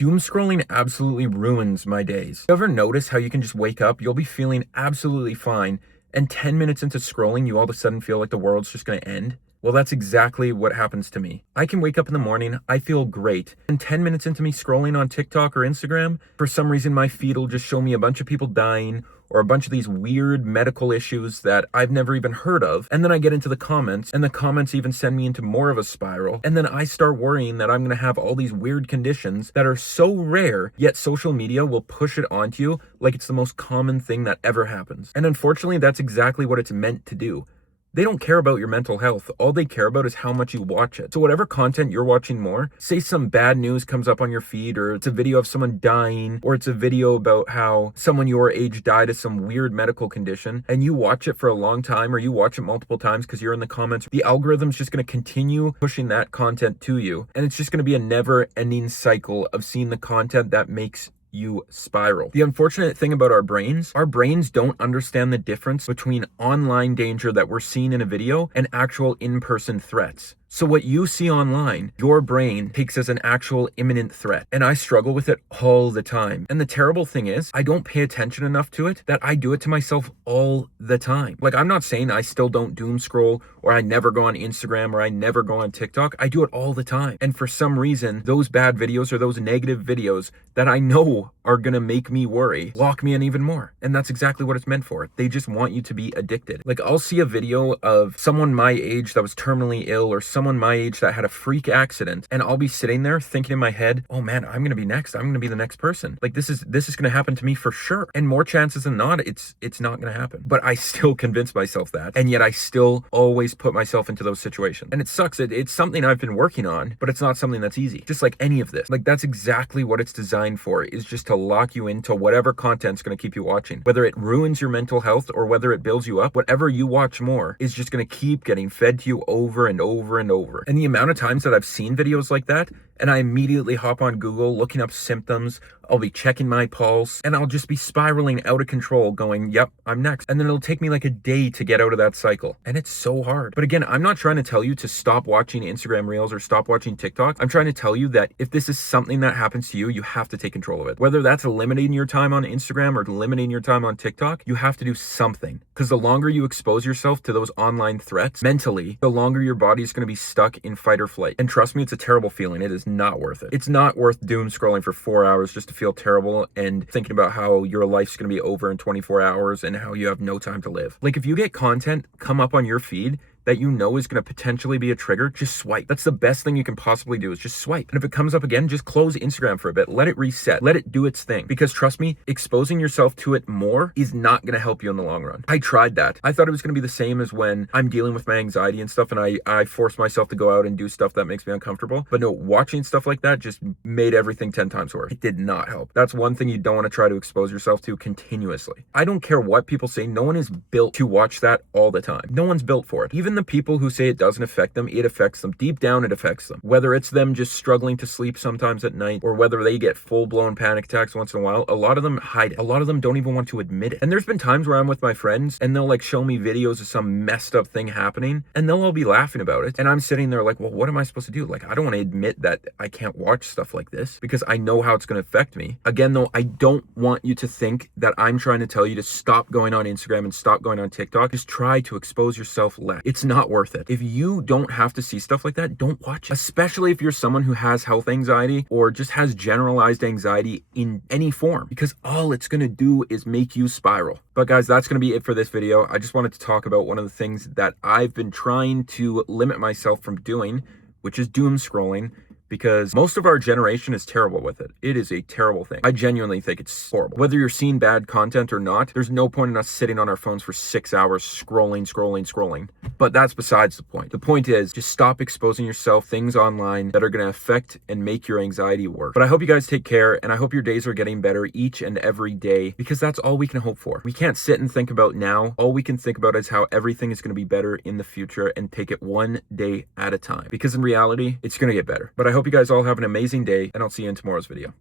Doom scrolling absolutely ruins my days. You ever notice how you can just wake up, you'll be feeling absolutely fine, and 10 minutes into scrolling, you all of a sudden feel like the world's just gonna end? Well, that's exactly what happens to me. I can wake up in the morning, I feel great, and 10 minutes into me scrolling on TikTok or Instagram, for some reason my feed will just show me a bunch of people dying, or a bunch of these weird medical issues that I've never even heard of. And then I get into the comments, and the comments even send me into more of a spiral. And then I start worrying that I'm gonna have all these weird conditions that are so rare, yet social media will push it onto you like it's the most common thing that ever happens. And unfortunately, that's exactly what it's meant to do. They don't care about your mental health. All they care about is how much you watch it. So whatever content you're watching more, say some bad news comes up on your feed, or it's a video of someone dying, or it's a video about how someone your age died of some weird medical condition, and you watch it for a long time, or you watch it multiple times because you're in the comments, the algorithm's just going to continue pushing that content to you. And it's just going to be a never-ending cycle of seeing the content that makes you spiral. The unfortunate thing about our brains don't understand the difference between online danger that we're seeing in a video and actual in-person threats. So what you see online, your brain takes as an actual imminent threat. And I struggle with it all the time. And the terrible thing is, I don't pay attention enough to it that I do it to myself all the time. Like, I'm not saying I still don't doom scroll, or I never go on Instagram, or I never go on TikTok. I do it all the time. And for some reason, those bad videos or those negative videos that I know are gonna make me worry lock me in even more. And that's exactly what it's meant for. They just want you to be addicted. Like, I'll see a video of someone my age that was terminally ill, or someone my age that had a freak accident, and I'll be sitting there thinking in my head, oh man, I'm gonna be next. I'm gonna be the next person. Like, this is gonna happen to me for sure. And more chances than not, it's not gonna happen. But I still convince myself that, and yet I still always put myself into those situations. And it sucks. It's something I've been working on, but it's not something that's easy. Just like any of this. Like, that's exactly what it's designed for, is just to lock you into whatever content's gonna keep you watching. Whether it ruins your mental health or whether it builds you up, whatever you watch more is just gonna keep getting fed to you over and over and over. And the amount of times that I've seen videos like that, and I immediately hop on Google looking up symptoms, I'll be checking my pulse, and I'll just be spiraling out of control going, yep, I'm next. And then it'll take me like a day to get out of that cycle. And it's so hard. But again, I'm not trying to tell you to stop watching Instagram Reels or stop watching TikTok. I'm trying to tell you that if this is something that happens to you, you have to take control of it. Whether that's limiting your time on Instagram or limiting your time on TikTok, you have to do something. Because the longer you expose yourself to those online threats mentally, the longer your body is going to be stuck in fight or flight. And trust me, it's a terrible feeling. It is not worth it. It's not worth doom scrolling for 4 hours just to feel terrible and thinking about how your life's going to be over in 24 hours and how you have no time to live. Like, if you get content come up on your feed that you know is going to potentially be a trigger, just swipe. That's the best thing you can possibly do, is just swipe. And if it comes up again, just close Instagram for a bit. Let it reset. Let it do its thing. Because trust me, exposing yourself to it more is not going to help you in the long run. I tried that. I thought it was going to be the same as when I'm dealing with my anxiety and stuff, and I force myself to go out and do stuff that makes me uncomfortable. But no, watching stuff like that just made everything 10 times worse. It did not help. That's one thing you don't want to try to expose yourself to continuously. I don't care what people say. No one is built to watch that all the time. No one's built for it. Even the people who say it doesn't affect them, it affects them. Deep down, it affects them. Whether it's them just struggling to sleep sometimes at night, or whether they get full-blown panic attacks once in a while, a lot of them hide it. A lot of them don't even want to admit it. And there's been times where I'm with my friends and they'll like show me videos of some messed up thing happening, and they'll all be laughing about it. And I'm sitting there like, well, what am I supposed to do? Like, I don't want to admit that I can't watch stuff like this because I know how it's going to affect me. Again, though, I don't want you to think that I'm trying to tell you to stop going on Instagram and stop going on TikTok. Just try to expose yourself less. It's not worth it. If you don't have to see stuff like that, don't watch it. Especially if you're someone who has health anxiety or just has generalized anxiety in any form, because all it's going to do is make you spiral. But guys, that's going to be it for this video. I just wanted to talk about one of the things that I've been trying to limit myself from doing, which is doom scrolling. Because most of our generation is terrible with it. It is a terrible thing. I genuinely think it's horrible. Whether you're seeing bad content or not, there's no point in us sitting on our phones for 6 hours scrolling. But that's besides the point. The point is, just stop exposing yourself things online that are going to affect and make your anxiety worse. But I hope you guys take care, and I hope your days are getting better each and every day, because that's all we can hope for. We can't sit and think about now. All we can think about is how everything is going to be better in the future, and take it one day at a time. Because in reality, it's going to get better. But I hope you guys all have an amazing day, and I'll see you in tomorrow's video.